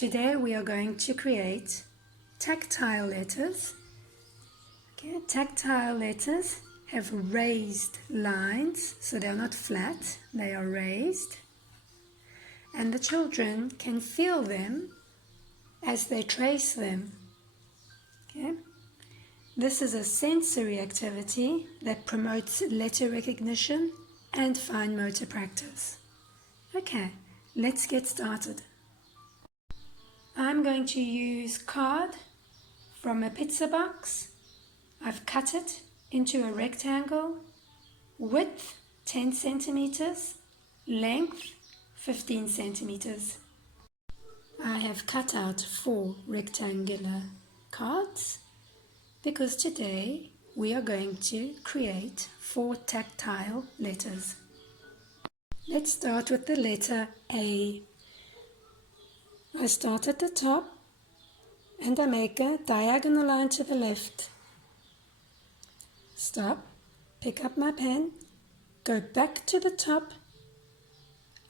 Today we are going to create tactile letters. Okay, tactile letters have raised lines, so they're not flat, they are raised. And the children can feel them as they trace them. Okay? This is a sensory activity that promotes letter recognition and fine motor practice. Okay, let's get started. I'm going to use card from a pizza box. I've cut it into a rectangle, width 10 centimeters, length 15 centimeters. I have cut out 4 rectangular cards because today we are going to create 4 tactile letters. Let's start with the letter A. I start at the top and I make a diagonal line to the left. Stop, pick up my pen, go back to the top.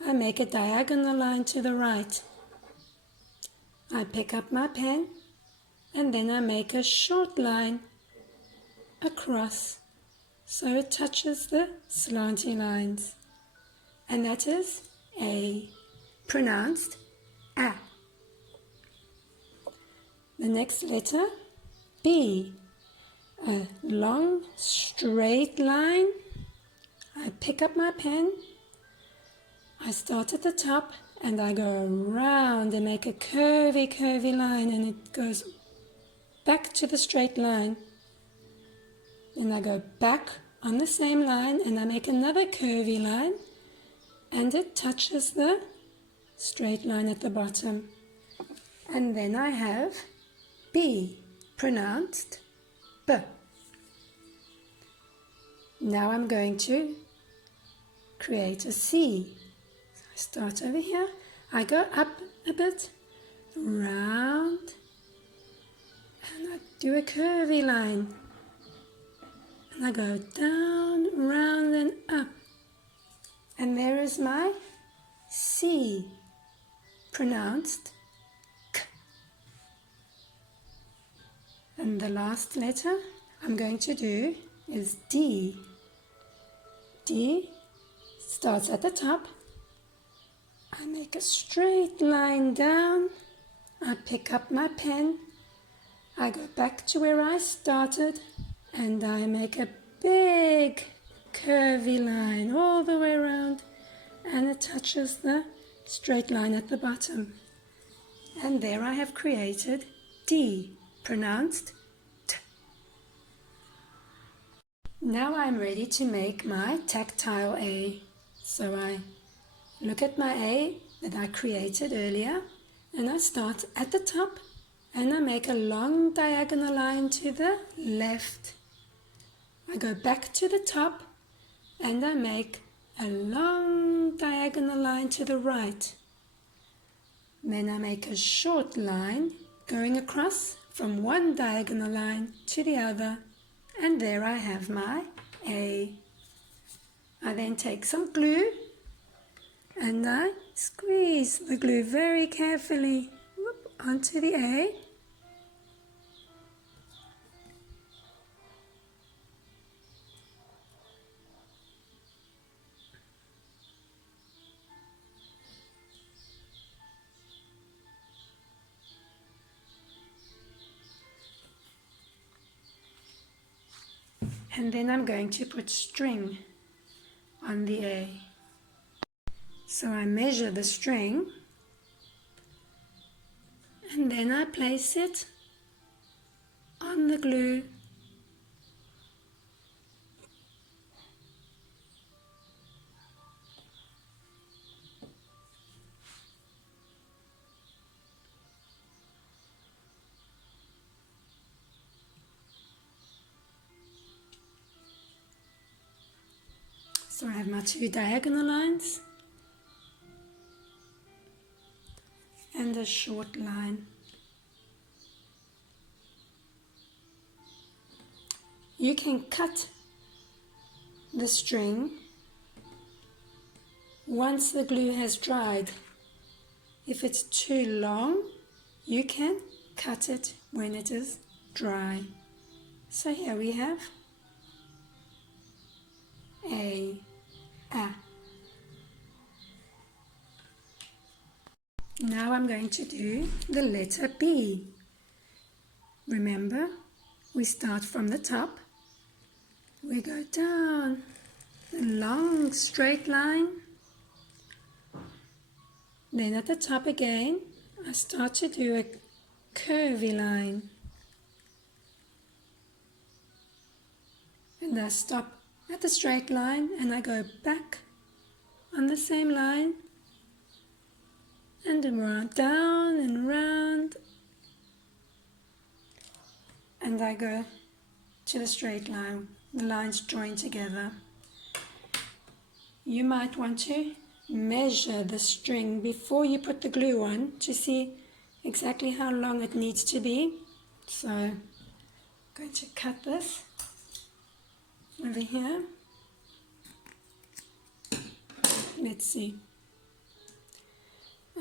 I make a diagonal line to the right. I pick up my pen and then I make a short line across so it touches the slanty lines. And that is A, pronounced A. The next letter, B, a long straight line. I pick up my pen, I start at the top and I go around and make a curvy line, and it goes back to the straight line. Then I go back on the same line and I make another curvy line and it touches the straight line at the bottom. And then I have B, pronounced B. Now I'm going to create a C. So I start over here, I go up a bit, round, and I do a curvy line. And I go down, round and up. And there is my C, pronounced K. And the last letter I'm going to do is D. D starts at the top. I make a straight line down. I pick up my pen. I go back to where I started and I make a big curvy line all the way around, and it touches the straight line at the bottom. And there I have created D, pronounced T. Now I'm ready to make my tactile A. So I look at my A that I created earlier and I start at the top and I make a long diagonal line to the left. I go back to the top and I make a long diagonal line to the right. Then I make a short line going across from one diagonal line to the other, and there I have my A. I then take some glue and I squeeze the glue very carefully onto the A. And then I'm going to put string on the A. So I measure the string and then I place it on the glue. So I have my 2 diagonal lines and a short line. You can cut the string once the glue has dried. If it's too long, you can cut it when it is dry. So here we have A. Now I'm going to do the letter B. Remember, we start from the top. We go down the long straight line. Then at the top again, I start to do a curvy line. And I stop at the straight line and I go back on the same line and around, down and round, and I go to the straight line. The lines join together. You might want to measure the string before you put the glue on to see exactly how long it needs to be. So I'm going to cut this over here. Let's see.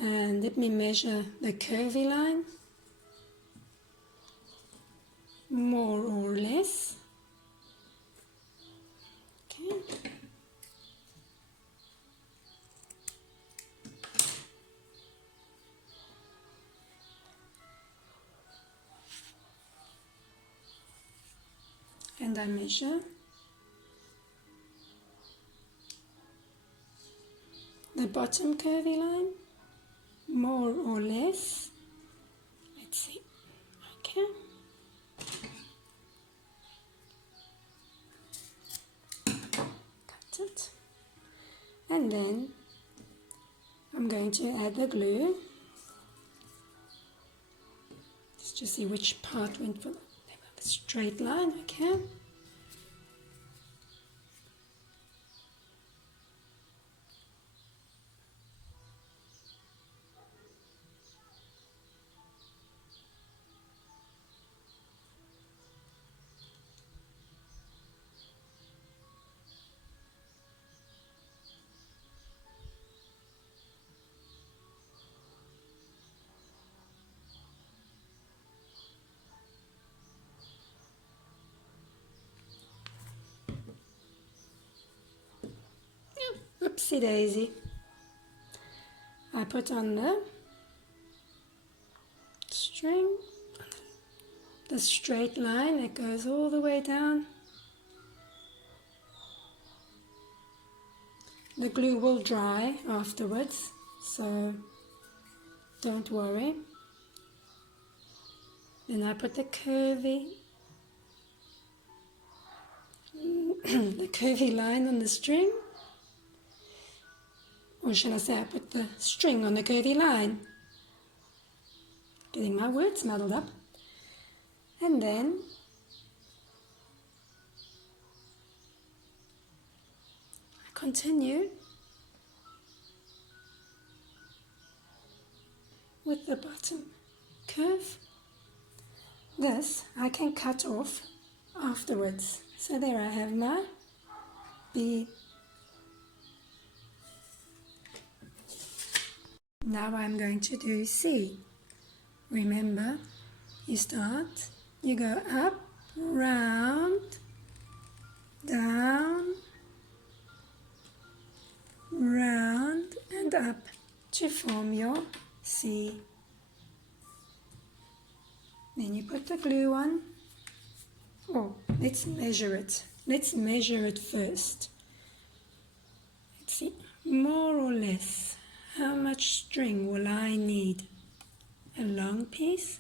And let me measure the curvy line, more or less. Okay. And I measure the bottom curvy line, more or less. Let's see. Okay. Cut it. And then I'm going to add the glue just to see which part went for the straight line. Okay. Oopsie daisy. I put on the string, the straight line that goes all the way down. The glue will dry afterwards, so don't worry. Then I put the curvy line on the string. Or shall I say I put the string on the curvy line? Getting my words muddled up. And then I continue with the bottom curve. This I can cut off afterwards. So there I have my B. Now I'm going to do C. Remember, you start, you go up, round, down, round and up to form your C. Then you put the glue on. Oh, let's measure it. Let's measure it first. Let's see, more or less. How much string will I need? A long piece,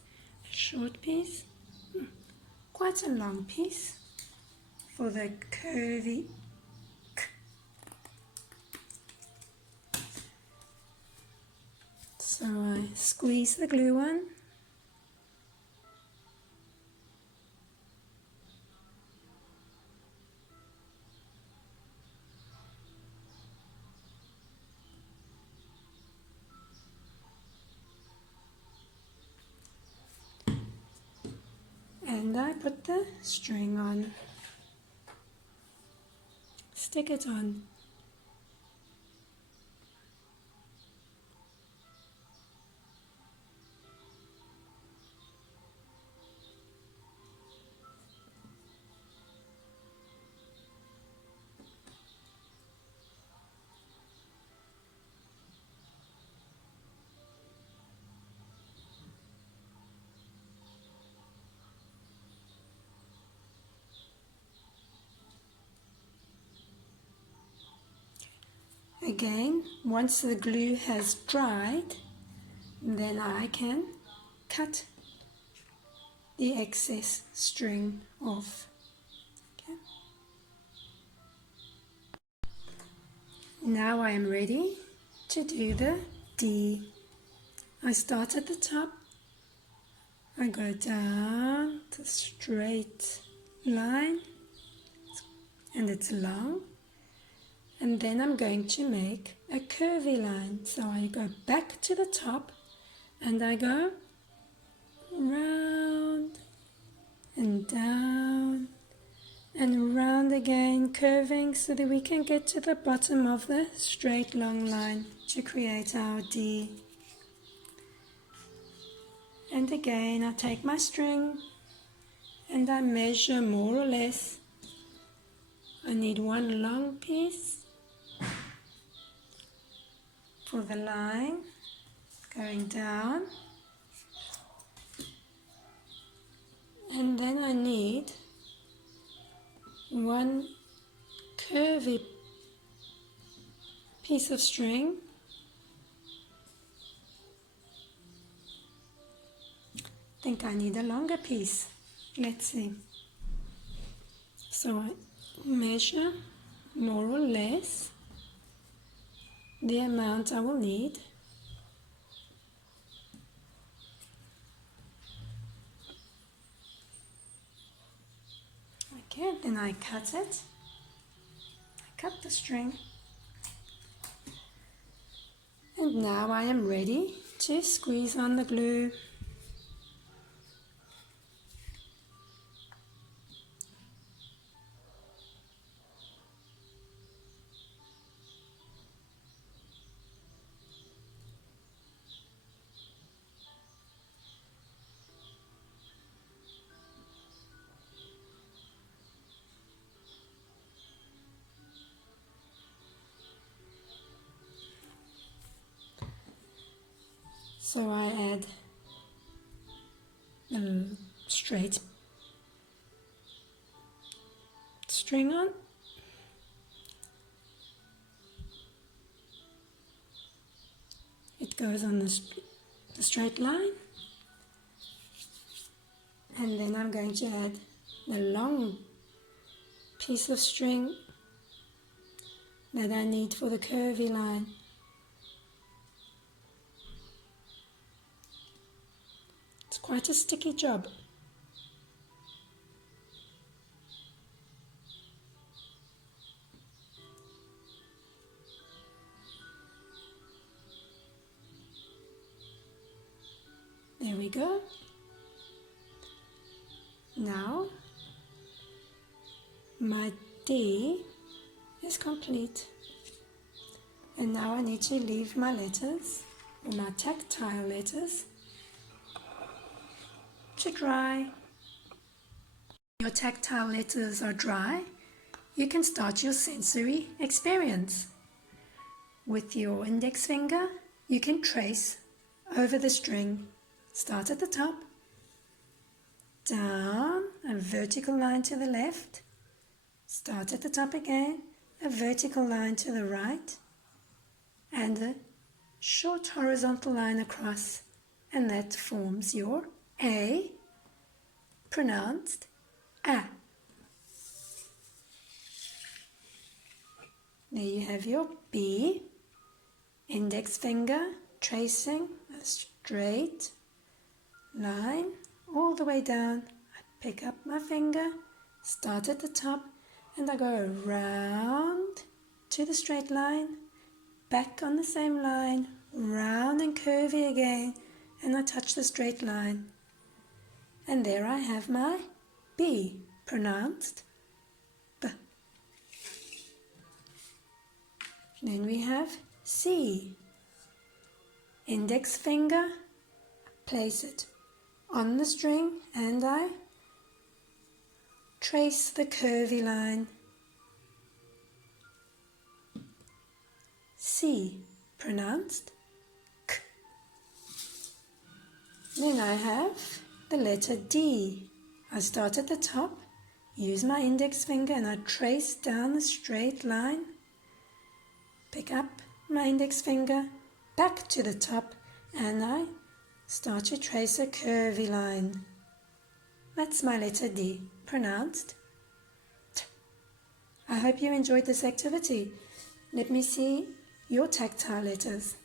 a short piece, quite a long piece for the curvy K. So I squeeze the glue on. And I put the string on, stick it on. Again, once the glue has dried, then I can cut the excess string off. Okay. Now I am ready to do the D. I start at the top, I go down the straight line, and it's long, and then I'm going to make a curvy line. So I go back to the top and I go round and down and round again, curving so that we can get to the bottom of the straight long line to create our D. And again I take my string and I measure more or less. I need one long piece for the line going down, and then I need one curvy piece of string I think I need a longer piece. Let's see. So I measure more or less the amount I will need. Okay, then I cut it. I cut the string. And now I am ready to squeeze on the glue. So I add the straight string on. It goes on the straight line. And then I'm going to add the long piece of string that I need for the curvy line. It's quite a sticky job. There we go. Now my D is complete. And now I need to leave my letters, or my tactile letters, to dry. Your tactile letters are dry, you can start your sensory experience. With your index finger, you can trace over the string. Start at the top, down, a vertical line to the left, start at the top again, a vertical line to the right, and a short horizontal line across, and that forms your A, pronounced A. There you have your B, index finger, tracing a straight line all the way down. I pick up my finger, start at the top, and I go around to the straight line, back on the same line, round and curvy again, and I touch the straight line. And there I have my B, pronounced B. Then we have C. Index finger, place it on the string and I trace the curvy line. C, pronounced K. Then I have the letter D. I start at the top, use my index finger and I trace down the straight line pick up my index finger back to the top and I start to trace a curvy line. That's my letter D, pronounced T. I hope you enjoyed this activity. Let me see your tactile letters.